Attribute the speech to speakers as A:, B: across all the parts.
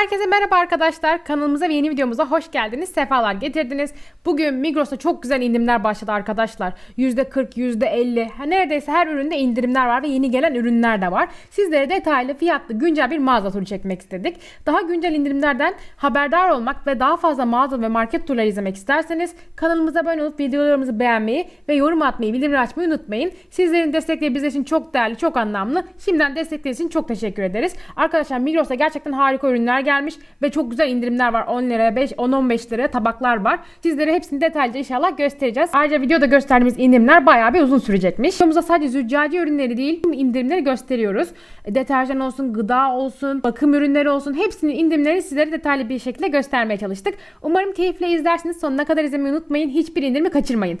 A: Herkese merhaba arkadaşlar. Kanalımıza ve yeni videomuza hoş geldiniz. Sefalar getirdiniz. Bugün Migros'ta çok güzel indirimler başladı arkadaşlar. %40, %50. ha, Neredeyse her üründe indirimler var ve yeni gelen ürünler de var. Sizlere detaylı, fiyatlı, güncel bir mağaza turu çekmek istedik. Daha güncel indirimlerden haberdar olmak ve daha fazla mağaza ve market turları izlemek isterseniz kanalımıza abone olup videolarımızı beğenmeyi ve yorum atmayı, bildirimleri açmayı unutmayın. Sizlerin destekleri bizler için çok değerli, çok anlamlı. Şimdiden destekleriniz için çok teşekkür ederiz. Arkadaşlar Migros'ta gerçekten harika ürünler gelmiş ve çok güzel indirimler var. 10 liraya, 5, 10-15 liraya tabaklar var. Sizlere hepsini detaylıca inşallah göstereceğiz. Ayrıca videoda gösterdiğimiz indirimler bayağı bir uzun sürecekmiş. Videomuzda sadece züccaci ürünleri değil, indirimleri gösteriyoruz. E, Deterjan olsun, gıda olsun, bakım ürünleri olsun hepsinin indirimlerini sizlere detaylı bir şekilde göstermeye çalıştık. Umarım keyifle izlersiniz. Sonuna kadar izlemeyi unutmayın. Hiçbir indirimi kaçırmayın.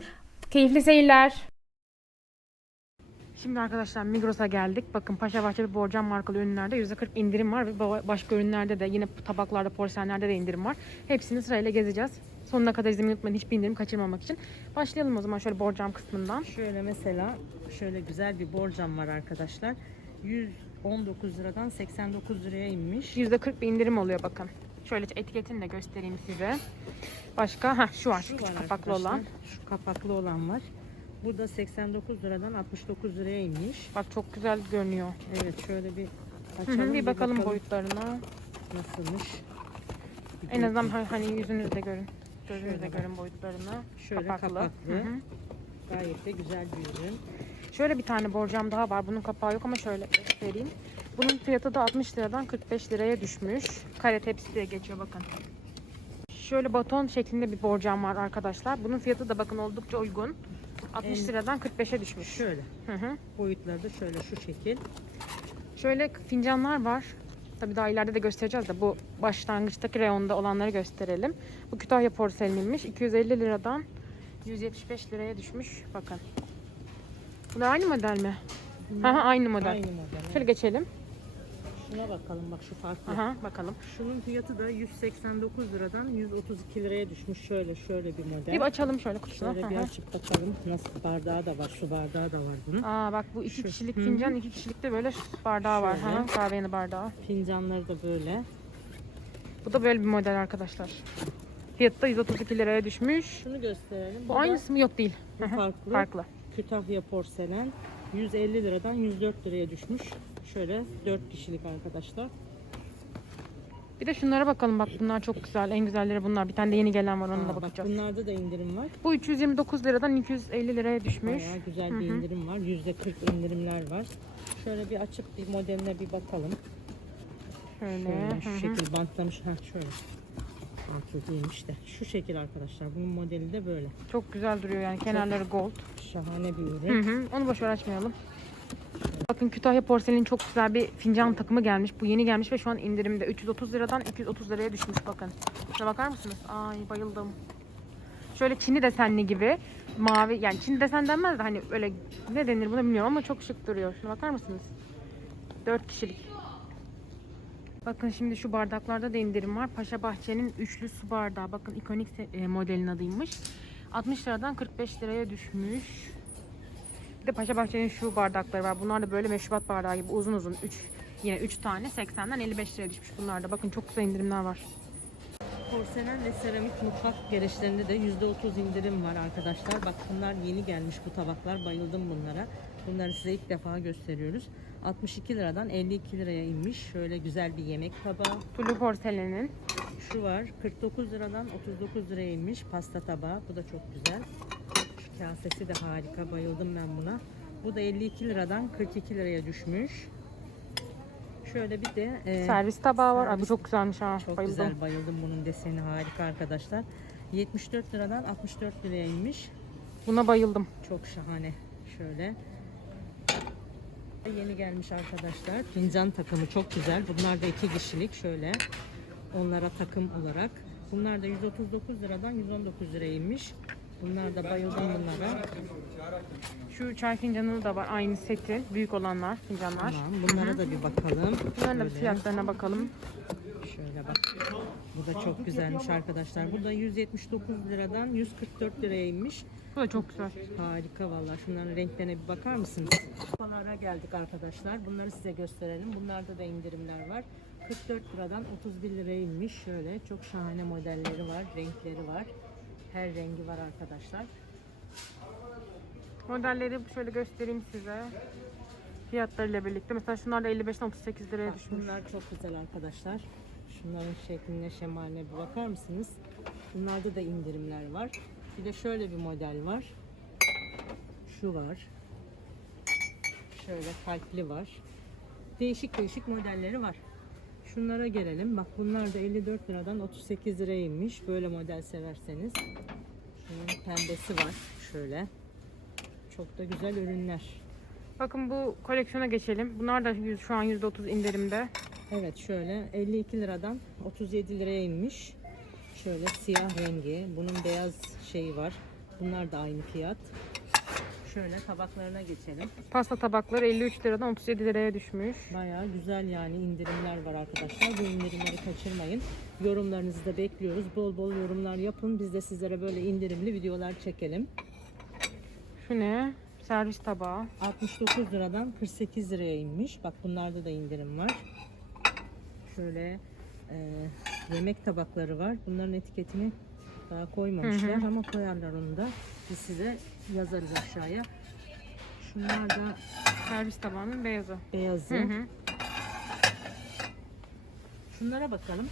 A: Keyifli seyirler. Şimdi arkadaşlar Migros'a geldik. Bakın Paşabahçe ve Borcam markalı ürünlerde %40 indirim var ve ba- başka ürünlerde de yine tabaklarda, porselenlerde de indirim var. Hepsini sırayla gezeceğiz. Sonuna kadar izlemeyi unutmayın hiçbir indirim kaçırmamak için. Başlayalım o zaman şöyle Borcam kısmından.
B: Şöyle mesela şöyle güzel bir borcam var arkadaşlar. 119 liradan 89 liraya inmiş.
A: %40 bir indirim oluyor bakın. Şöyle etiketini de göstereyim size. Başka ha şu var şu
B: Şu
A: küçük
B: var
A: kapaklı olan.
B: Şu kapaklı olan var. Bu da 89 liradan 69 liraya inmiş.
A: Bak çok güzel görünüyor.
B: Evet şöyle bir
A: Hı
B: açalım.
A: hı, bir bakalım boyutlarına.
B: nasılmış. Bir
A: En azından hani yüzünüzde görün. Gözünüzde görün boyutlarını.
B: Şöyle kapaklı.
A: Hı hı.
B: Gayet de güzel bir ürün.
A: Şöyle bir tane borcam daha var. Bunun kapağı yok ama şöyle göstereyim. Bunun fiyatı da 60 liradan 45 liraya düşmüş. Kare tepsi diye geçiyor bakın. Şöyle baton şeklinde bir borcam var arkadaşlar. Bunun fiyatı da bakın oldukça uygun. 60
B: En-
A: liradan 45'e düşmüş.
B: Şöyle
A: Hı hı.
B: boyutları da şöyle şu şekil.
A: Şöyle fincanlar var. Tabii daha ileride de göstereceğiz de bu başlangıçtaki reyonda olanları gösterelim. Bu Kütahya porseleninmiş. 250 liradan 175 liraya düşmüş. Bakın. Bunlar aynı model mi? Hı hı, aynı model.
B: Aynı model.
A: Şöyle geçelim.
B: Şuna bakalım bak şu farklı.
A: Aha bakalım.
B: Şunun fiyatı da 189 liradan 132 liraya düşmüş. Şöyle şöyle bir model.
A: Bir açalım şöyle kutusunu.
B: Şöyle bir açıp bakalım. Nasıl bardağı da var. Su bardağı da var bunun.
A: Aa bak bu iki
B: Şu.
A: kişilik
B: Hı
A: fincan, iki kişilik de böyle bardağı var.
B: Şöyle.
A: Hı hı, kahve yanı bardağı.
B: Fincanları da böyle.
A: Bu da böyle bir model arkadaşlar. Fiyatı da 132 liraya düşmüş.
B: Şunu gösterelim.
A: Bu
B: da-
A: aynısı mı? Yok değil.
B: Bu farklı.
A: Farklı.
B: Kütahya porselen. 150 liradan 104 liraya düşmüş. Şöyle 4 kişilik arkadaşlar.
A: Bir de şunlara bakalım bak bunlar çok güzel. En güzelleri bunlar. Bir tane de yeni gelen var ona
B: Aa,
A: da
B: bak
A: bakacağız.
B: bunlarda da indirim var.
A: Bu 329 liradan 250 liraya düşmüş.
B: Bayağı güzel bir
A: Hı hı.
B: indirim var. %40 indirimler var. Şöyle bir açıp bir modeline bir bakalım.
A: Şöyle.
B: Şöyle şu şekil bantlamış. Ha şöyle. Bantlı değilmiş de. Şu şekil arkadaşlar. Bunun modeli de böyle.
A: Çok güzel duruyor yani. Kenarları gold.
B: Şahane bir ürün.
A: hı. Onu boş ver açmayalım. Bakın Kütahya porselenin çok güzel bir fincan takımı gelmiş. Bu yeni gelmiş ve şu an indirimde. 330 liradan 230 liraya düşmüş bakın. Şuna bakar mısınız? Ay bayıldım. Şöyle Çin'i desenli gibi. Mavi yani Çin desen denmez de hani öyle ne denir buna bilmiyorum ama çok şık duruyor. Şuna bakar mısınız? 4 kişilik. Bakın şimdi şu bardaklarda da indirim var. Paşa Bahçe'nin üçlü su bardağı. Bakın ikonik e, modelin adıymış. 60 liradan 45 liraya düşmüş. Bir de Paşa Bahçe'nin şu bardakları var. Bunlar da böyle meşrubat bardağı gibi uzun uzun. 3 yine 3 tane 80'den 55 liraya düşmüş bunlar da. Bakın çok güzel indirimler var.
B: Porselen ve seramik mutfak gereçlerinde de %30 indirim var arkadaşlar. Bak bunlar yeni gelmiş bu tabaklar. Bayıldım bunlara. Bunları size ilk defa gösteriyoruz. 62 liradan 52 liraya inmiş. Şöyle güzel bir yemek tabağı.
A: Tulu porselenin.
B: Şu var 49 liradan 39 liraya inmiş pasta tabağı. Bu da çok güzel. Kasesi de harika. Bayıldım ben buna. Bu da 52 liradan 42 liraya düşmüş. Şöyle bir de e,
A: servis tabağı var.
B: Servis-
A: çok güzelmiş ha.
B: çok
A: Bayıldım.
B: güzel bayıldım bunun deseni harika arkadaşlar. 74 liradan 64 liraya inmiş.
A: Buna bayıldım.
B: Çok şahane. Şöyle. Yeni gelmiş arkadaşlar. Fincan takımı çok güzel. Bunlar da iki kişilik şöyle. Onlara takım olarak. Bunlar da 139 liradan 119 liraya inmiş. Bunlar da bayıldım bunlara.
A: Şu çay fincanı da var. Aynı seti. Büyük olanlar fincanlar.
B: Tamam. Bunlara da bir bakalım.
A: Bunların da bir fiyatlarına bakalım.
B: Şöyle bak. Bu da çok güzelmiş arkadaşlar. Bu da 179 liradan 144 liraya inmiş.
A: Bu da çok güzel.
B: Harika vallahi. Şunların renklerine bir bakar mısınız? Kupalara geldik arkadaşlar. Bunları size gösterelim. Bunlarda da indirimler var. 44 liradan 31 liraya inmiş. Şöyle çok şahane modelleri var, renkleri var. Her rengi var arkadaşlar.
A: Modelleri şöyle göstereyim size. Fiyatlarıyla birlikte. Mesela şunlar da 55'ten 38 liraya
B: Bak,
A: düşmüş.
B: bunlar çok güzel arkadaşlar. Şunların şekline şemaline bir bakar mısınız? Bunlarda da indirimler var. Bir de şöyle bir model var. Şu var. Şöyle kalpli var. Değişik değişik modelleri var. Şunlara gelelim. Bak bunlar da 54 liradan 38 liraya inmiş. Böyle model severseniz. Şunun pembesi var. Şöyle. Çok da güzel ürünler.
A: Bakın bu koleksiyona geçelim. Bunlar da şu an %30 indirimde.
B: Evet şöyle 52 liradan 37 liraya inmiş. Şöyle siyah rengi. Bunun beyaz şeyi var. Bunlar da aynı fiyat. Şöyle tabaklarına geçelim.
A: Pasta tabakları 53 liradan 37 liraya düşmüş.
B: Bayağı güzel yani indirimler var arkadaşlar. Bu indirimleri kaçırmayın. Yorumlarınızı da bekliyoruz. Bol bol yorumlar yapın. Biz de sizlere böyle indirimli videolar çekelim.
A: Şu ne? Servis tabağı.
B: 69 liradan 48 liraya inmiş. Bak bunlarda da indirim var. Şöyle e, yemek tabakları var. Bunların etiketini daha koymamışlar ama koyarlar onu da. Biz size yazarız aşağıya. Şunlar da
A: Servis tabağının beyazı.
B: beyazı.
A: Hı hı.
B: Şunlara bakalım.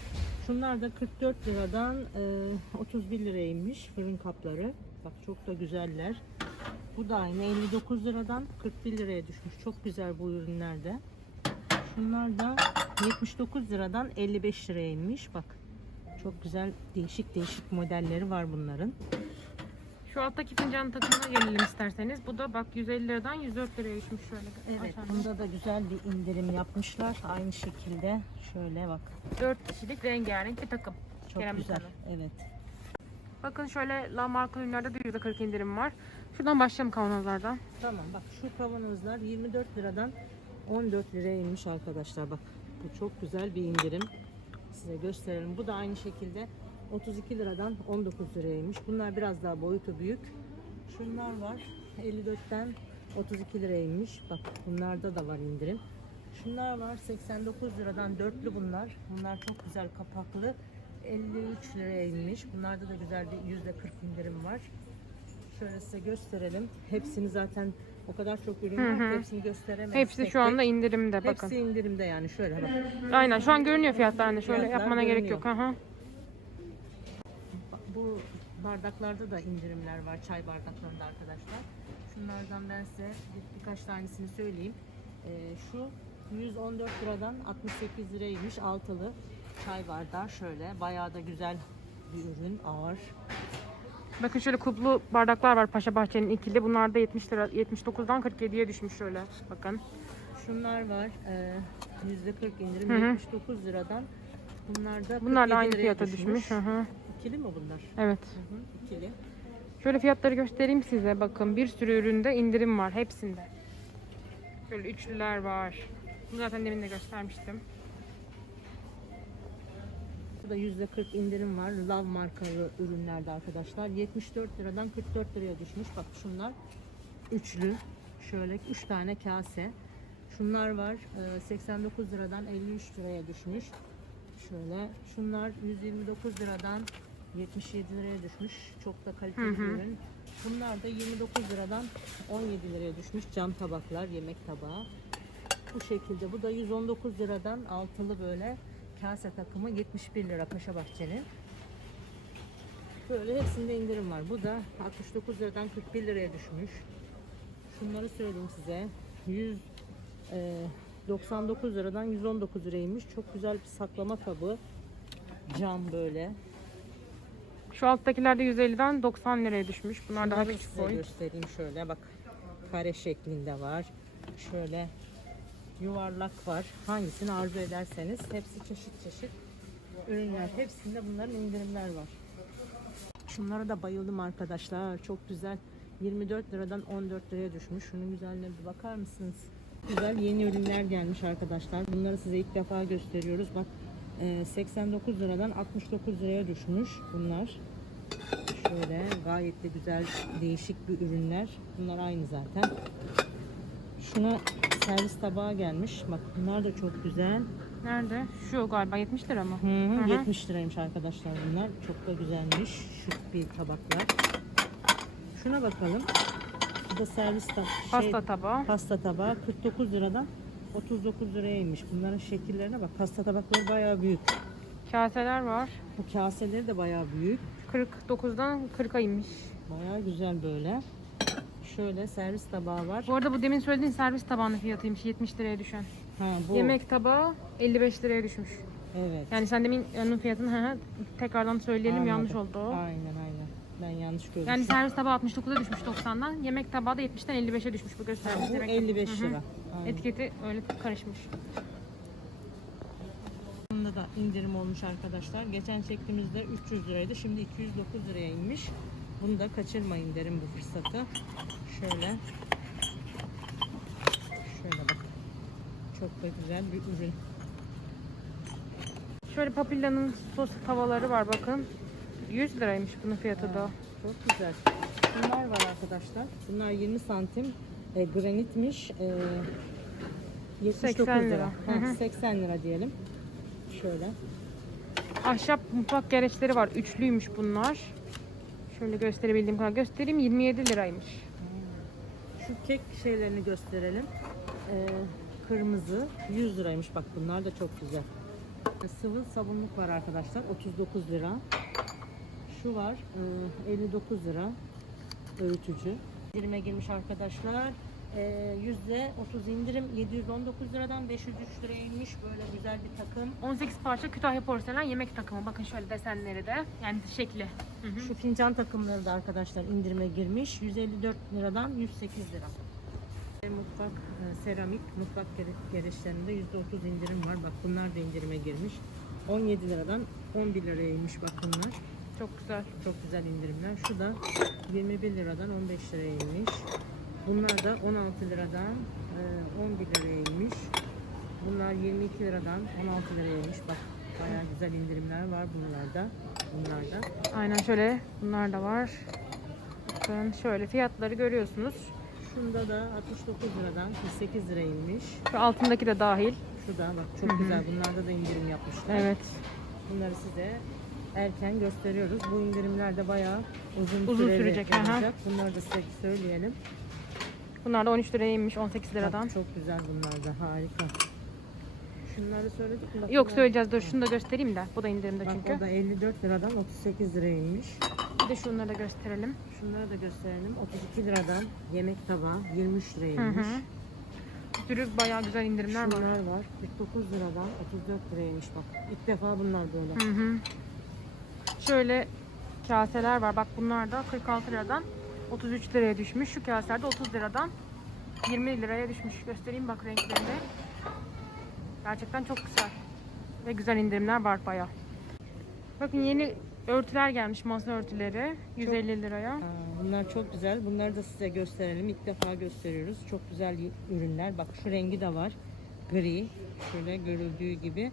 B: Şunlar da 44 liradan e, 31 liraya inmiş fırın kapları. Bak çok da güzeller. Bu da aynı 59 liradan 41 liraya düşmüş. Çok güzel bu ürünlerde. Şunlar da 79 liradan 55 liraya inmiş. Bak çok güzel değişik değişik modelleri var bunların.
A: Şu alttaki fincan takımına gelelim isterseniz. Bu da bak 150 liradan 104 liraya düşmüş şöyle.
B: Evet
A: Açalım.
B: bunda da güzel bir indirim yapmışlar. Aynı şekilde şöyle bak.
A: 4 kişilik rengarenk bir takım.
B: Çok
A: Kerem
B: güzel.
A: Müslüman.
B: Evet.
A: Bakın şöyle La marka ürünlerde de %40 indirim var. Şuradan başlayalım kavanozlardan.
B: Tamam bak şu kavanozlar 24 liradan 14 liraya inmiş arkadaşlar bak. Bu çok güzel bir indirim. Size gösterelim. Bu da aynı şekilde 32 liradan 19 liraya inmiş. Bunlar biraz daha boyutu büyük. Şunlar var 54'ten 32 liraya inmiş. Bak bunlarda da var indirim. Şunlar var 89 liradan dörtlü bunlar. Bunlar çok güzel kapaklı. 53 liraya inmiş. Bunlarda da güzel bir %40 indirim var. Şöyle size gösterelim. Hepsini zaten o kadar çok ürün var ki hepsini gösteremeyiz.
A: Hepsi
B: tek
A: şu anda indirimde bakın.
B: Hepsi indirimde yani şöyle bak.
A: Aynen şu an görünüyor fiyatlar hani şöyle
B: Fiyatlar
A: yapmana gerek
B: görünüyor.
A: yok. Aha.
B: Bu bardaklarda da indirimler var çay bardaklarında arkadaşlar. Şunlardan ben size bir, birkaç tanesini söyleyeyim. Ee, şu 114 liradan 68 liraymış altılı çay bardağı şöyle. Bayağı da güzel bir ürün ağır.
A: Bakın şöyle kuplu bardaklar var Paşa Bahçe'nin ikili. Bunlar da 70 lira 79'dan 47'ye düşmüş şöyle. Bakın.
B: Şunlar var. E, %40 indirim
A: Hı hı.
B: 79 liradan. Bunlar da
A: Bunlar da
B: 47
A: aynı fiyata düşmüş. Hı hı.
B: İkili mi bunlar?
A: Evet.
B: Hı hı, ikili.
A: Şöyle fiyatları göstereyim size. Bakın bir sürü üründe indirim var hepsinde. Şöyle üçlüler var. Bunu zaten demin de göstermiştim.
B: Burada %40 indirim var. Love markalı ürünlerde arkadaşlar. 74 liradan 44 liraya düşmüş. Bak şunlar üçlü. Şöyle 3 tane kase. Şunlar var. e, 89 liradan 53 liraya düşmüş. Şöyle. Şunlar 129 liradan 77 liraya düşmüş. Çok da kaliteli bir ürün. Bunlar da 29 liradan 17 liraya düşmüş. Cam tabaklar, yemek tabağı. Bu şekilde. Bu da 119 liradan altılı böyle kase takımı 71 lira Paşa Bahçe'nin. Böyle hepsinde indirim var. Bu da 69 liradan 41 liraya düşmüş. Şunları söyleyeyim size. 100 e, 99 liradan 119 liraymış. Çok güzel bir saklama kabı. Cam böyle.
A: Şu alttakiler de 150'den 90 liraya düşmüş. Bunlar daha
B: Bunları
A: küçük boy.
B: göstereyim şöyle bak. Kare şeklinde var. Şöyle yuvarlak var. Hangisini arzu ederseniz hepsi çeşit çeşit ürünler. Hepsinde bunların indirimler var. Şunlara da bayıldım arkadaşlar. Çok güzel. 24 liradan 14 liraya düşmüş. Şunun güzelliğine bir bakar mısınız? Güzel yeni ürünler gelmiş arkadaşlar. Bunları size ilk defa gösteriyoruz. Bak e, 89 liradan 69 liraya düşmüş bunlar. Şöyle gayet de güzel değişik bir ürünler. Bunlar aynı zaten. Şuna servis tabağı gelmiş. Bak bunlar da çok güzel.
A: Nerede? Şu galiba 70 lira mı?
B: Hı hı,
A: Hı hı.
B: 70 liraymış arkadaşlar bunlar. Çok da güzelmiş. Şık bir tabaklar. Şuna bakalım. Bu da servis tab şey,
A: Pasta tabağı.
B: pasta tabağı 49 liradan 39 liraya inmiş. Bunların şekillerine bak. Pasta tabakları bayağı büyük.
A: Kaseler var.
B: Bu kaseleri de bayağı büyük.
A: 49'dan 40'a inmiş.
B: Bayağı güzel böyle. Şöyle servis tabağı var.
A: Bu arada bu demin söylediğin servis tabağının fiyatıymış 70 liraya düşen.
B: Ha bu.
A: Yemek tabağı 55 liraya düşmüş.
B: Evet.
A: Yani sen demin onun fiyatını tekrardan söyleyelim
B: Anladım.
A: yanlış oldu.
B: Aynen aynen. Ben yanlış görmüşüm.
A: Yani servis tabağı 69'a düşmüş 90'dan. Yemek tabağı da 70'ten 55'e düşmüş. Bu gösterdiğimiz
B: bu
A: yemek
B: 55.
A: Hı hı.
B: lira. Aynen.
A: Etiketi öyle karışmış.
B: İndirim olmuş arkadaşlar. Geçen çektiğimizde 300 liraydı. Şimdi 209 liraya inmiş. Bunu da kaçırmayın derim bu fırsatı. Şöyle. Şöyle bak. Çok da güzel bir ürün.
A: Şöyle Papilla'nın sos tavaları var bakın. 100 liraymış bunun fiyatı da.
B: Çok güzel. Bunlar var arkadaşlar. Bunlar 20 santim e, granitmiş. E, 79
A: 80
B: lira.
A: lira.
B: Ha,
A: Hı hı.
B: 80 lira diyelim. Şöyle.
A: Ahşap mutfak gereçleri var. Üçlüymüş bunlar. Şöyle gösterebildiğim kadar göstereyim. 27 liraymış.
B: Şu kek şeylerini gösterelim. Ee, kırmızı 100 liraymış bak bunlar da çok güzel. Sıvı sabunluk var arkadaşlar 39 lira. Şu var e, 59 lira öğütücü. İndirime girmiş arkadaşlar. Ee, Yüzde 30 indirim 719 liradan 503 liraya inmiş böyle güzel bir takım.
A: 18 parça Kütahya porselen yemek takımı. Bakın şöyle desenleri de. Yani şekli. Hı hı.
B: Şu fincan takımları da arkadaşlar indirime girmiş. 154 liradan 108 lira. Mutfak, e, seramik mutfak gere- gereçlerinde %30 indirim var. Bak bunlar da indirime girmiş. 17 liradan 11 liraya inmiş bak bunlar.
A: Çok güzel.
B: Çok güzel indirimler. Şu da 21 liradan 15 liraya inmiş. Bunlar da 16 liradan e, 11 liraya inmiş. Bunlar 22 liradan 16 liraya inmiş. Bak bayağı güzel indirimler var bunlarda. Bunlarda.
A: Aynen şöyle bunlar da var. Bakın şöyle fiyatları görüyorsunuz.
B: Şunda da 69 liradan 48 liraya inmiş.
A: Şu altındaki de dahil.
B: Şu da bak çok güzel. Bunlarda da indirim yapmışlar.
A: Evet.
B: Bunları size erken gösteriyoruz. Bu indirimler de bayağı uzun,
A: Uzun sürecek, aha.
B: olacak. Bunları da size söyleyelim.
A: Bunlar da 13 liraya inmiş 18 liradan.
B: Bak, çok güzel bunlar da harika. Şunları söyledik mi? Bak
A: Yok
B: bunlar-
A: söyleyeceğiz. Dur şunu da göstereyim de. Bu da indirimde
B: Bak
A: çünkü.
B: o da 54 liradan 38 liraya inmiş.
A: Bir de şunları da gösterelim.
B: Şunları da gösterelim. 32 liradan yemek tabağı 23 liraya
A: Hı
B: inmiş.
A: hı. Bir sürü bayağı güzel indirimler var.
B: Şunlar var. 49 liradan 34 liraya inmiş bak. İlk defa bunlar böyle.
A: Hı hı. Şöyle kaseler var. Bak bunlar da 46 liradan 33 liraya düşmüş. Şu kaseler de 30 liradan 20 liraya düşmüş. Göstereyim bak renklerini. Gerçekten çok güzel. Ve güzel indirimler var bayağı. Bakın yeni örtüler gelmiş masa örtüleri 150 liraya.
B: Aa, Bunlar çok güzel. Bunları da size gösterelim. İlk defa gösteriyoruz. Çok güzel ürünler. Bak şu rengi de var. Gri. Şöyle görüldüğü gibi.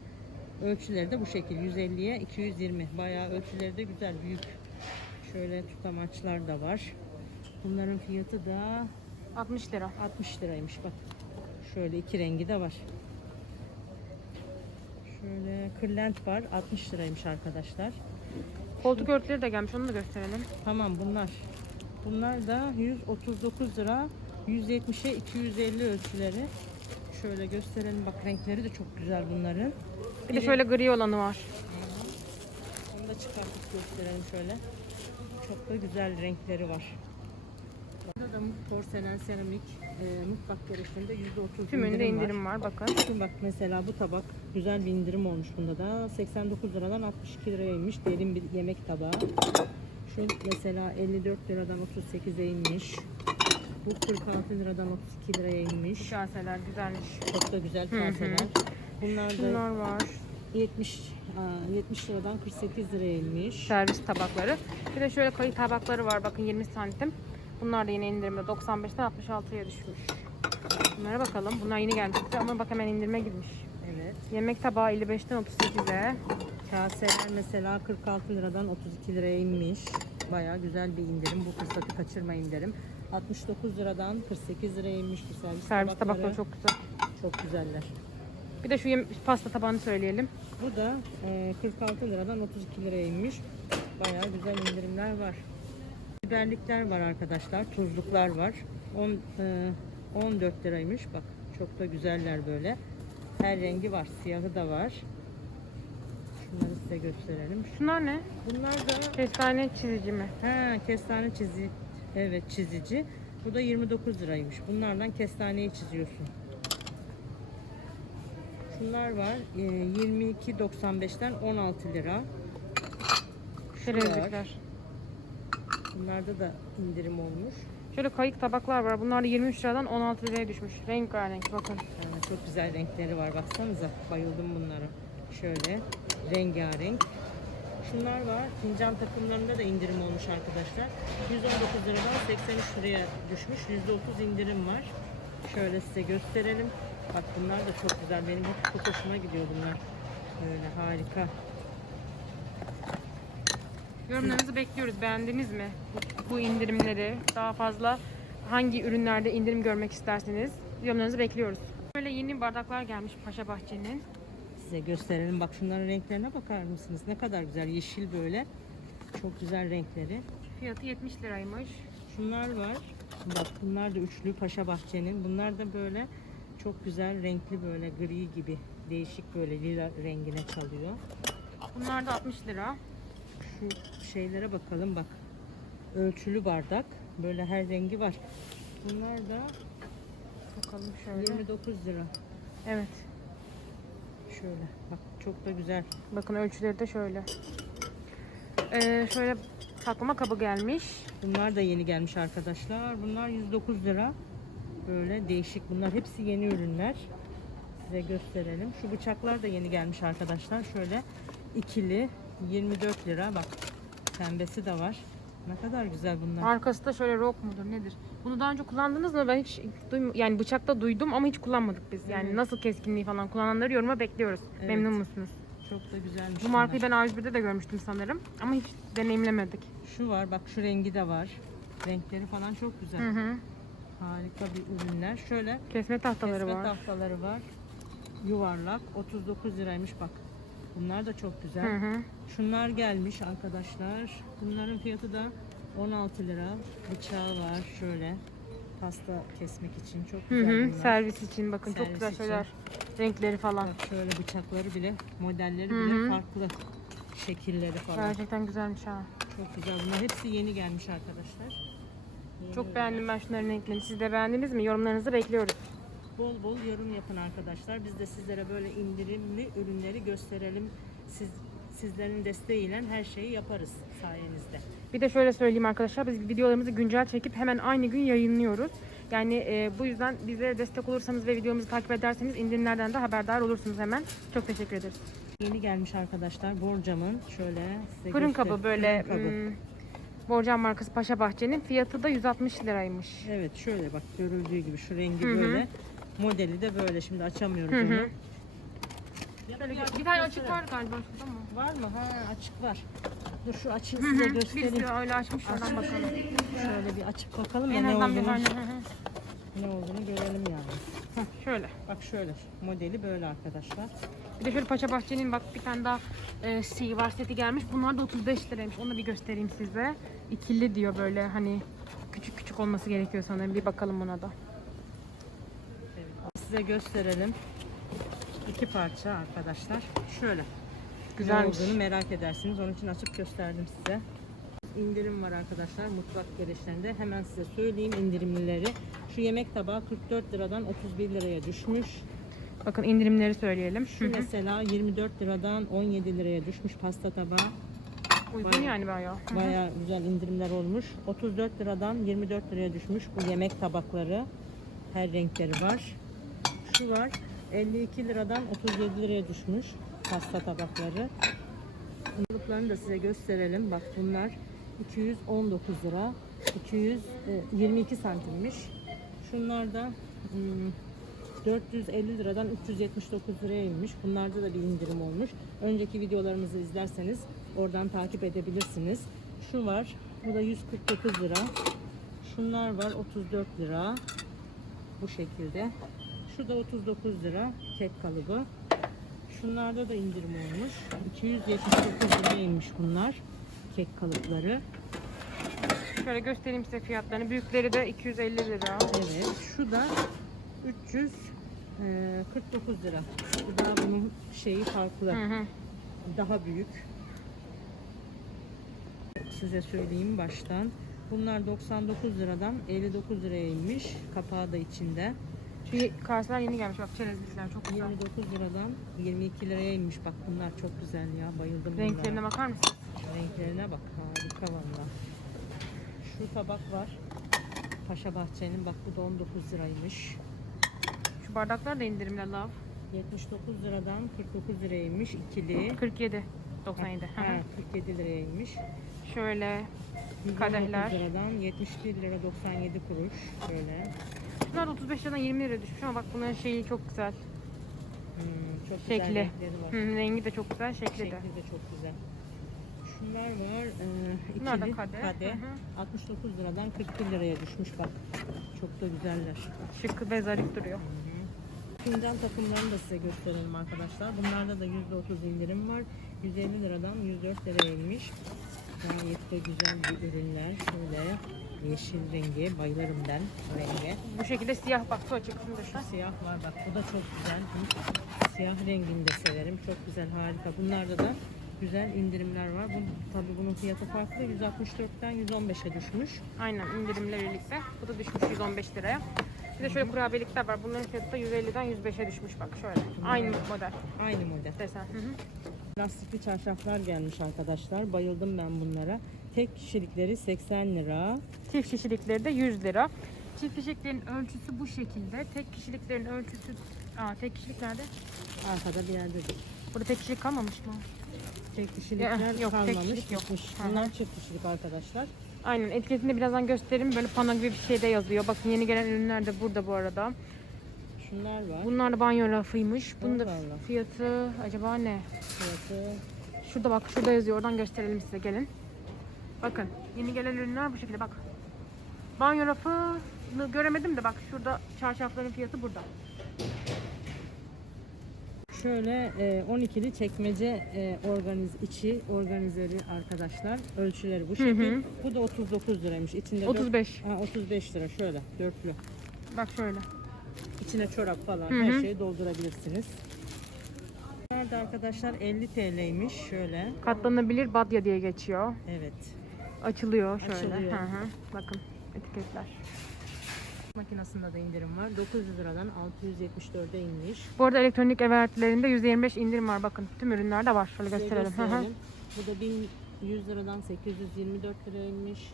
B: Ölçüleri de bu şekil. 150'ye 220. Bayağı ölçüleri de güzel. Büyük. Şöyle tutamaçlar da var. Bunların fiyatı da
A: 60 lira.
B: 60 liraymış bak. Şöyle iki rengi de var. Şöyle kırlent var. 60 liraymış arkadaşlar.
A: Koltuk örtüleri de gelmiş onu da gösterelim.
B: Tamam bunlar. Bunlar da 139 lira. 170'e 250 ölçüleri. Şöyle gösterelim. Bak renkleri de çok güzel bunların.
A: Bir de şöyle gri olanı var.
B: Onu da çıkartıp gösterelim şöyle. Çok da güzel renkleri var. Burada da porselen, seramik, e, mutfak gereçlerinde %30
A: Tümünde
B: indirim,
A: var. bakın.
B: Şimdi bak mesela bu tabak güzel bir indirim olmuş bunda da. 89 liradan 62 liraya inmiş. Derin bir yemek tabağı. Şu mesela 54 liradan 38'e inmiş. Bu 46 liradan 32 liraya inmiş.
A: Kaseler güzelmiş.
B: Çok da güzel
A: Hı hı.
B: kaseler. Bunlar da
A: Şunlar var.
B: 70 aa, 70 liradan 48 liraya inmiş.
A: servis tabakları. Bir de şöyle kayık tabakları var bakın 20 santim. Bunlar da yine indirimde 95'ten 66'ya düşmüş. Bunlara bakalım. Bunlar yeni gelmişti ama bak hemen indirime girmiş.
B: Evet.
A: Yemek tabağı 55'ten 38'e.
B: Kaseler mesela 46 liradan 32 liraya inmiş. Bayağı güzel bir indirim. Bu fırsatı kaçırmayın derim. 69 liradan 48 liraya inmiş bu servis,
A: Servis
B: tabakları.
A: tabakları çok güzel.
B: Çok güzeller.
A: Bir de şu yem- pasta tabağını söyleyelim.
B: Bu da e, 46 liradan 32 liraya inmiş. Bayağı güzel indirimler var. Biberlikler var arkadaşlar. Tuzluklar var. 10, e, 14 liraymış. Bak çok da güzeller böyle. Her rengi var. Siyahı da var. Şunları size gösterelim.
A: Şunlar ne?
B: Bunlar da
A: Kestane çizici mi?
B: Ha, kestane çizi. Evet çizici. Bu da 29 liraymış. Bunlardan kestaneyi çiziyorsun. Şunlar var. e, 22.95'ten 16 lira. Şu var. Bunlarda da indirim olmuş.
A: Şöyle kayık tabaklar var. Bunlar da 23 liradan 16 liraya düşmüş. Rengarenk bakın.
B: Yani çok güzel renkleri var. Baksanıza. Bayıldım bunlara. Şöyle rengarenk. Şunlar var. Fincan takımlarında da indirim olmuş arkadaşlar. 119 liradan 83 liraya düşmüş. %30 indirim var. Şöyle size gösterelim. Bak bunlar da çok güzel. Benim hep çok hoşuma gidiyor bunlar. Böyle harika.
A: Yorumlarınızı bekliyoruz. Beğendiniz mi bu, bu indirimleri? Daha fazla hangi ürünlerde indirim görmek isterseniz yorumlarınızı bekliyoruz. Böyle yeni bardaklar gelmiş Paşa Bahçe'nin.
B: Size gösterelim. Bak şunların renklerine bakar mısınız? Ne kadar güzel. Yeşil böyle. Çok güzel renkleri.
A: Fiyatı 70 liraymış.
B: Şunlar var. Bak bunlar da üçlü Paşa Bahçe'nin. Bunlar da böyle çok güzel renkli böyle gri gibi değişik böyle lila rengine çalıyor.
A: Bunlar da 60 lira.
B: Şu şeylere bakalım bak. Ölçülü bardak. Böyle her rengi var. Bunlar da
A: Bakalım şöyle.
B: 29 lira.
A: Evet.
B: Şöyle bak çok da güzel.
A: Bakın ölçüleri de şöyle. Ee, şöyle saklama kabı gelmiş.
B: Bunlar da yeni gelmiş arkadaşlar. Bunlar 109 lira. Böyle değişik. Bunlar hepsi yeni ürünler. Size gösterelim. Şu bıçaklar da yeni gelmiş arkadaşlar. Şöyle ikili 24 lira. Bak pembesi de var. Ne kadar güzel bunlar.
A: Arkası da şöyle rock mudur nedir? Bunu daha önce kullandınız mı? Ben hiç duym yani bıçakta duydum ama hiç kullanmadık biz. Yani
B: Evet.
A: nasıl keskinliği falan kullananları yoruma bekliyoruz.
B: Evet.
A: Memnun musunuz?
B: Çok da güzelmiş.
A: Bu
B: bunlar.
A: markayı ben A101'de de görmüştüm sanırım ama hiç deneyimlemedik.
B: Şu var. Bak şu rengi de var. Renkleri falan çok güzel.
A: Hı hı.
B: Harika bir ürünler. Şöyle
A: Kesme tahtaları
B: kesme
A: var.
B: tahtaları var. Yuvarlak. 39 liraymış bak. Bunlar da çok güzel.
A: Hı hı.
B: Şunlar gelmiş arkadaşlar. Bunların fiyatı da 16 lira. Bıçağı var şöyle. Pasta kesmek için çok
A: Hı
B: güzel
A: hı.
B: bunlar.
A: Servis için bakın çok
B: Servis
A: güzel
B: için.
A: şeyler. Renkleri falan.
B: Bak şöyle bıçakları bile, modelleri
A: Hı
B: bile
A: hı.
B: farklı. Şekilleri falan.
A: Gerçekten güzelmiş ha.
B: Çok güzel. Bunlar hepsi yeni gelmiş arkadaşlar. Yeni
A: Çok beğendim ben şunların renklerini. Siz de beğendiniz mi? Yorumlarınızı bekliyoruz.
B: Bol bol yorum yapın arkadaşlar. Biz de sizlere böyle indirimli ürünleri gösterelim. Siz sizlerin desteğiyle her şeyi yaparız sayenizde.
A: Bir de şöyle söyleyeyim arkadaşlar biz videolarımızı güncel çekip hemen aynı gün yayınlıyoruz. Yani e, bu yüzden bize destek olursanız ve videomuzu takip ederseniz indirimlerden de haberdar olursunuz hemen. Çok teşekkür ederiz.
B: Yeni gelmiş arkadaşlar borcamın şöyle size
A: Fırın kabı böyle
B: fırın kabı.
A: hmm, Borcam markası Paşa Bahçe'nin fiyatı da 160 liraymış.
B: Evet şöyle bak görüldüğü gibi şu rengi
A: Hı hı.
B: böyle. Modeli de böyle. Şimdi açamıyoruz
A: Hı hı.
B: onu. Ya da
A: Şöyle
B: bir
A: tane açık var galiba şurada mı?
B: Var mı? Ha açık var. Dur şu açığı
A: Hı
B: size
A: hı.
B: göstereyim.
A: Birisi öyle açmış şuradan bakalım.
B: Şöyle bir açık bakalım da
A: En
B: ne
A: azından bir
B: olduğunu,
A: tane. hı hı.
B: ne olduğunu görelim yani.
A: Heh, Şöyle.
B: Bak şöyle modeli böyle arkadaşlar.
A: Bir de şöyle Paşa Bahçe'nin bak bir tane daha e, si var seti gelmiş. Bunlar da 35 liraymış. Onu da bir göstereyim size. İkili diyor böyle hani küçük küçük olması gerekiyor sanırım. Bir bakalım buna da.
B: Size gösterelim. İki parça arkadaşlar. Şöyle.
A: Güzelmiş.
B: Ne olduğunu merak edersiniz. Onun için açıp gösterdim size. İndirim var arkadaşlar mutfak gereçlerinde. Hemen size söyleyeyim indirimlileri. Şu yemek tabağı 44 liradan 31 liraya düşmüş.
A: Bakın indirimleri söyleyelim.
B: Şu
A: Hı hı.
B: mesela 24 liradan 17 liraya düşmüş pasta tabağı.
A: Uygun
B: bayağı-
A: yani bayağı. Hı hı.
B: Baya güzel indirimler olmuş. 34 liradan 24 liraya düşmüş bu yemek tabakları. Her renkleri var. Şu var 52 liradan 37 liraya düşmüş pasta tabakları. Bunluklarını da size gösterelim. Bak bunlar 219 lira. 222 santimmiş. Şunlar da hmm, 450 liradan 379 liraya inmiş. Bunlarda da bir indirim olmuş. Önceki videolarımızı izlerseniz oradan takip edebilirsiniz. Şu var. Bu da 149 lira. Şunlar var 34 lira. Bu şekilde. Şu da 39 lira. Kek kalıbı. Şunlarda da indirim olmuş. 279 liraya inmiş bunlar. Kek kalıpları.
A: Şöyle göstereyim size fiyatlarını. Büyükleri de 250 lira.
B: Evet. Şu da 349 lira. Bu da bunun şeyi farklı.
A: Hı hı.
B: Daha büyük. Size söyleyeyim baştan. Bunlar 99 liradan 59 liraya inmiş. Kapağı da içinde.
A: Karşılar yeni gelmiş bak çerezlikler çok güzel.
B: 29 liradan 22 liraya inmiş. Bak bunlar çok güzel ya. Bayıldım bunlara.
A: Renklerine bakar mısın?
B: Renklerine bak. Harika valla. Şu tabak var. Paşa Bahçe'nin bak bu da 19 liraymış.
A: Şu bardaklar da indirimli lav.
B: 79 liradan 49 liraya inmiş ikili.
A: 47 97. Hı hı.
B: Ha, 47 liraya inmiş.
A: Şöyle
B: 119
A: Kadehler.
B: liradan 71 lira 97 kuruş. Şöyle.
A: Da 35 liradan 20 lira düşmüş ama bak bunların şeyi çok güzel.
B: Hmm, çok güzel
A: Şekli.
B: renkleri var.
A: Hı, rengi de çok güzel, şekli
B: Şekli
A: de.
B: de çok güzel. Şunlar var. E,
A: Bunlar da
B: ikili
A: kadeh. Hı hı.
B: 69 liradan 41 liraya düşmüş bak. Çok da güzeller.
A: Şık ve zarif duruyor.
B: Fincan takımlarını da size gösterelim arkadaşlar. Bunlarda da %30 indirim var. 150 liradan 104 liraya inmiş. Gayet de güzel bir ürünler. Şöyle yeşil rengi. Bayılırım ben o renge.
A: Bu şekilde siyah bak su açıksın da. Şu
B: siyah var bak. Bu da çok güzel. Siyah rengini de severim. Çok güzel harika. Bunlarda da güzel indirimler var. Bu, tabii bunun fiyatı farklı. 164'ten 115'e düşmüş.
A: Aynen indirimle birlikte. Bu da düşmüş 115 liraya. Bir de şöyle kurabiyelikler var. Bunların fiyatı da 150'den 105'e düşmüş bak şöyle. Aynı model
B: Aynı model.
A: desen. Hı hı.
B: Lastikli çarşaflar gelmiş arkadaşlar. Bayıldım ben bunlara. Tek kişilikleri 80 lira.
A: Çift kişilikleri de 100 lira. Çift kişiliklerin ölçüsü bu şekilde. Tek kişiliklerin ölçüsü... Aa tek kişilik nerede?
B: Arkada bir yerde de.
A: Burada tek kişilik kalmamış mı?
B: Tek kişilikler
A: yok, tek
B: kalmamış.
A: kişilik yok.
B: Bunlar çift kişilik arkadaşlar.
A: Aynen etiketini birazdan göstereyim. Böyle pano gibi bir şeyde yazıyor. Bakın yeni gelen ürünler de burada bu arada.
B: Şunlar var.
A: Bunlar da banyo rafıymış. Bunun da
B: Allah
A: fiyatı acaba ne?
B: Fiyatı
A: Şurada bak şurada yazıyor. Oradan gösterelim size gelin. Bakın yeni gelen ürünler bu şekilde bak. Banyo rafını göremedim de bak şurada çarşafların fiyatı burada.
B: şöyle e, 12'li çekmece e, organiz içi organizeri arkadaşlar. Ölçüleri bu şekil.
A: hı.
B: Bu da 39 liraymış. İçinde dört-
A: 35.
B: Ha, 35 lira şöyle dörtlü.
A: Bak şöyle.
B: İçine çorap falan
A: Hı
B: her şeyi doldurabilirsiniz. Bunlar da arkadaşlar 50 TL'ymiş şöyle.
A: Katlanabilir badya diye geçiyor.
B: Evet.
A: Açılıyor şöyle.
B: Açılıyor.
A: Hı hı. Bakın etiketler.
B: Makinasında da indirim var. 900 liradan 674'e inmiş.
A: Bu arada elektronik ev aletlerinde %25 indirim var. Bakın tüm ürünlerde var. Şöyle
B: Size
A: gösterelim. Hı hı.
B: gösterelim. Bu da 1100 liradan 824 liraya inmiş.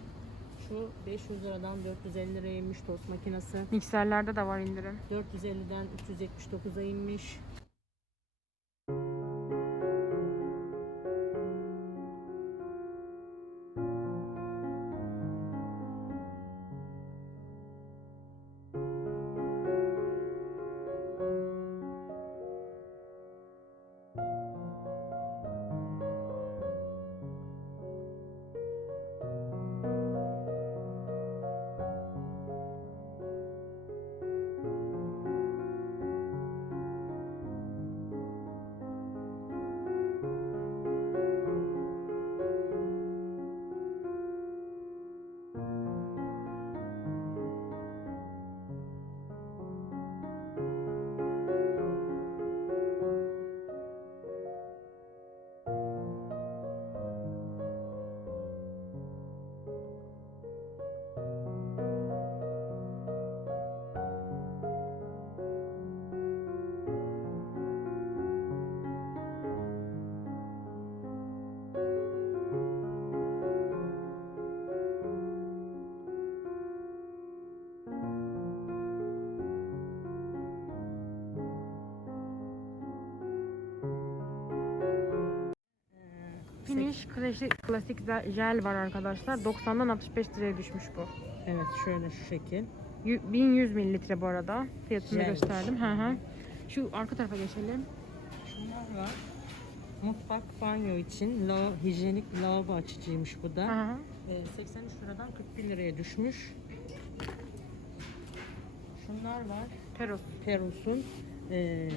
B: Şu 500 liradan 450 liraya inmiş tost makinesi.
A: Mikserlerde de var indirim.
B: 450'den 379'a inmiş.
A: Finish klasik, jel var arkadaşlar. 90'dan 65 liraya düşmüş bu.
B: Evet şöyle şu şekil.
A: Yü- 1100 mililitre bu arada. Fiyatını
B: Jelmiş.
A: gösterdim. Hı hı. Şu arka tarafa geçelim.
B: Şunlar var. Mutfak banyo için la, hijyenik lavabo açıcıymış bu da.
A: Hı hı.
B: Ee, 83 liradan 41 liraya düşmüş. Şunlar var.
A: Teros.
B: Peros'un ee,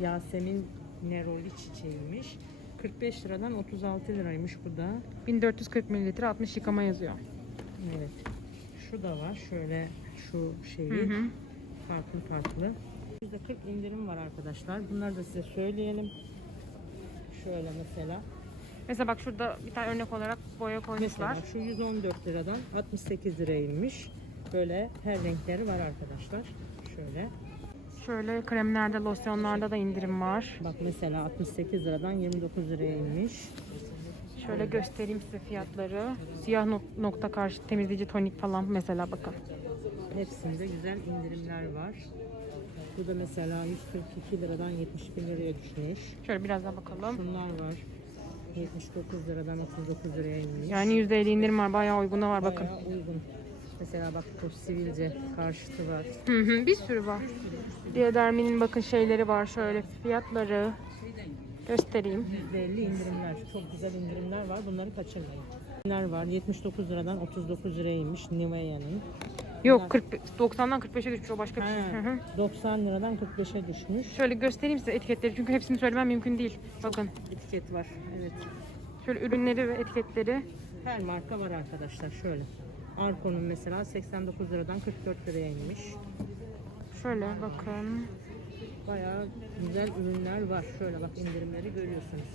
B: Yasemin Neroli çiçeğiymiş. 45 liradan 36 liraymış bu da.
A: 1440 mililitre 60 yıkama yazıyor.
B: Evet. Şu da var. Şöyle şu şeyi.
A: Hı hı.
B: Farklı farklı. %40 indirim var arkadaşlar. Bunları da size söyleyelim. Şöyle mesela.
A: Mesela bak şurada bir tane örnek olarak boya koymuşlar.
B: Mesela şu 114 liradan 68 liraymış. Böyle her renkleri var arkadaşlar. Şöyle.
A: Şöyle kremlerde, losyonlarda da indirim var.
B: Bak mesela 68 liradan 29 liraya inmiş.
A: Şöyle göstereyim size fiyatları. Siyah nok- nokta karşı temizleyici tonik falan mesela bakın.
B: Hepsinde güzel indirimler var. Bu da mesela 142 liradan 71 liraya düşmüş.
A: Şöyle biraz daha bakalım.
B: Şunlar var. 79 liradan 39 liraya inmiş.
A: Yani %50 indirim var. Bayağı uyguna var bakın.
B: Bayağı uygun. Mesela bak bu sivilce karşıtı var.
A: Hı hı, bir sürü var. Diadermi'nin bakın şeyleri var şöyle fiyatları göstereyim.
B: %50 indirimler. Çok güzel indirimler var. Bunları kaçırmayın. Ürünler var. 79 liradan 39 liraya inmiş Nivea'nın.
A: Yok 40 90'dan 45'e düşmüş o başka bir şey. Hı hı.
B: Ha, 90 liradan 45'e düşmüş.
A: Şöyle göstereyim size etiketleri çünkü hepsini söylemem mümkün değil. Bakın
B: Etiket var. Evet.
A: şöyle ürünleri ve etiketleri.
B: Her marka var arkadaşlar. Şöyle. Arko'nun mesela 89 liradan 44 liraya inmiş.
A: Şöyle bakın.
B: Bayağı güzel ürünler var. Şöyle bak indirimleri görüyorsunuz.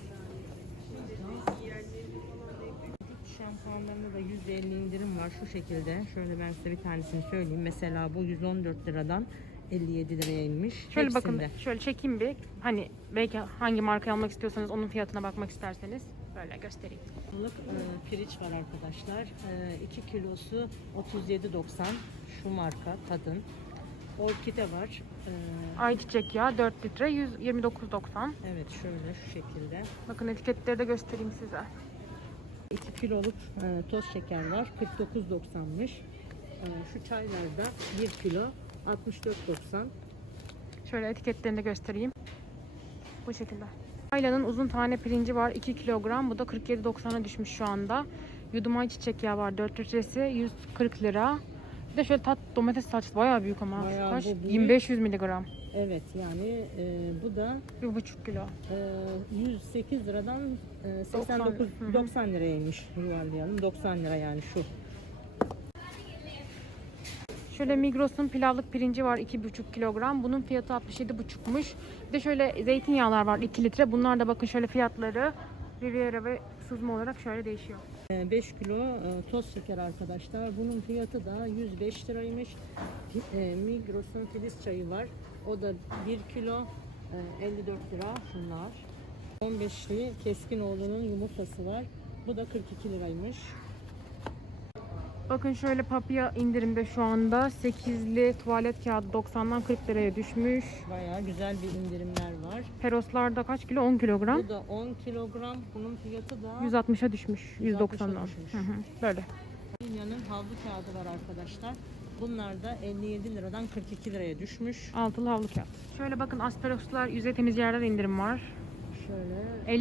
B: Şampuanlarında da %50 indirim var şu şekilde. Şöyle ben size bir tanesini söyleyeyim. Mesela bu 114 liradan 57 liraya inmiş.
A: Şöyle bakın
B: Hepsinde.
A: şöyle çekeyim bir. Hani belki hangi marka almak istiyorsanız onun fiyatına bakmak isterseniz böyle göstereyim.
B: Yıllık e, piriç var arkadaşlar. 2 kilosu 37.90. Şu marka Tadın. Orkide var. E,
A: Ayçiçek yağı 4 litre 129.90.
B: evet şöyle şu şekilde.
A: Bakın etiketleri de göstereyim size.
B: 2 kiloluk e, toz şeker var. 49.90'mış. E, şu çaylarda 1 kilo 64.90.
A: Şöyle etiketlerini de göstereyim. Bu şekilde. Ayla'nın uzun tane pirinci var 2 kilogram. Bu da 47.90'a düşmüş şu anda. Yudum ayçiçek yağı var 4 litresi 140 lira. Bir de şöyle tat domates salçası bayağı büyük ama.
B: Bayağı
A: Kaç?
B: büyük.
A: 1500 miligram.
B: Evet yani e, bu da
A: 1,5 kilo.
B: e, 108 liradan e, 89
A: Hı hı.
B: 90 liraymış yuvarlayalım. 90 lira yani şu.
A: Şöyle Migros'un pilavlık pirinci var 2,5 kilogram. Bunun fiyatı 67,5'muş. Bir de şöyle zeytinyağlar var 2 litre. Bunlar da bakın şöyle fiyatları Riviera ve Suzma olarak şöyle değişiyor.
B: 5 kilo e, toz şeker arkadaşlar. Bunun fiyatı da 105 liraymış. E, Migros'un filiz çayı var. O da 1 kilo e, 54 lira şunlar. 15'li Keskinoğlu'nun yumurtası var. Bu da 42 liraymış.
A: Bakın şöyle papya indirimde şu anda 8'li tuvalet kağıdı 90'dan 40 liraya düşmüş.
B: Bayağı güzel bir indirimler var.
A: Peroslarda kaç kilo? 10 kilogram.
B: Bu da 10 kilogram. Bunun fiyatı da
A: 160'a düşmüş.
B: 160'a
A: 190'dan.
B: düşmüş.
A: Hı hı, Böyle.
B: Linya'nın havlu kağıdı var arkadaşlar. Bunlar da 57 liradan 42 liraya düşmüş.
A: Altılı havlu kağıt. Şöyle bakın asperoslar yüzey temizleyicilerde indirim var.
B: Şöyle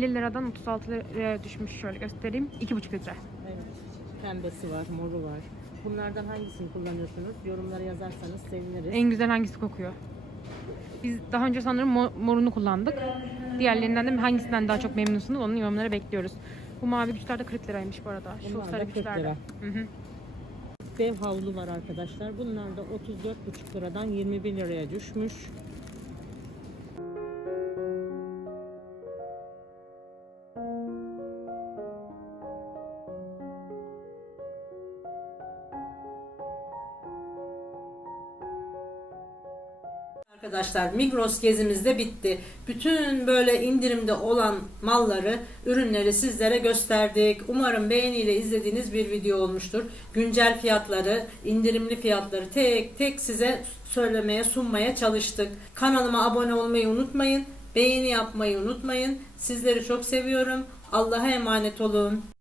A: 50 liradan 36 liraya düşmüş. Şöyle göstereyim. 2,5 litre.
B: evet pembesi var, moru var. Bunlardan hangisini kullanıyorsunuz? Yorumlara yazarsanız seviniriz.
A: En güzel hangisi kokuyor? Biz daha önce sanırım mo- morunu kullandık. Diğerlerinden de hangisinden daha çok memnunsunuz onun yorumlara bekliyoruz. Bu mavi güçler de 40 liraymış bu arada. Şu
B: Bunlar da
A: sarı
B: 40
A: güçler de.
B: lira.
A: Hı hı.
B: Dev havlu var arkadaşlar. Bunlar da 34,5 liradan 21 liraya düşmüş. Arkadaşlar Migros gezimiz de bitti. Bütün böyle indirimde olan malları, ürünleri sizlere gösterdik. Umarım beğeniyle izlediğiniz bir video olmuştur. Güncel fiyatları, indirimli fiyatları tek tek size söylemeye, sunmaya çalıştık. Kanalıma abone olmayı unutmayın. Beğeni yapmayı unutmayın. Sizleri çok seviyorum. Allah'a emanet olun.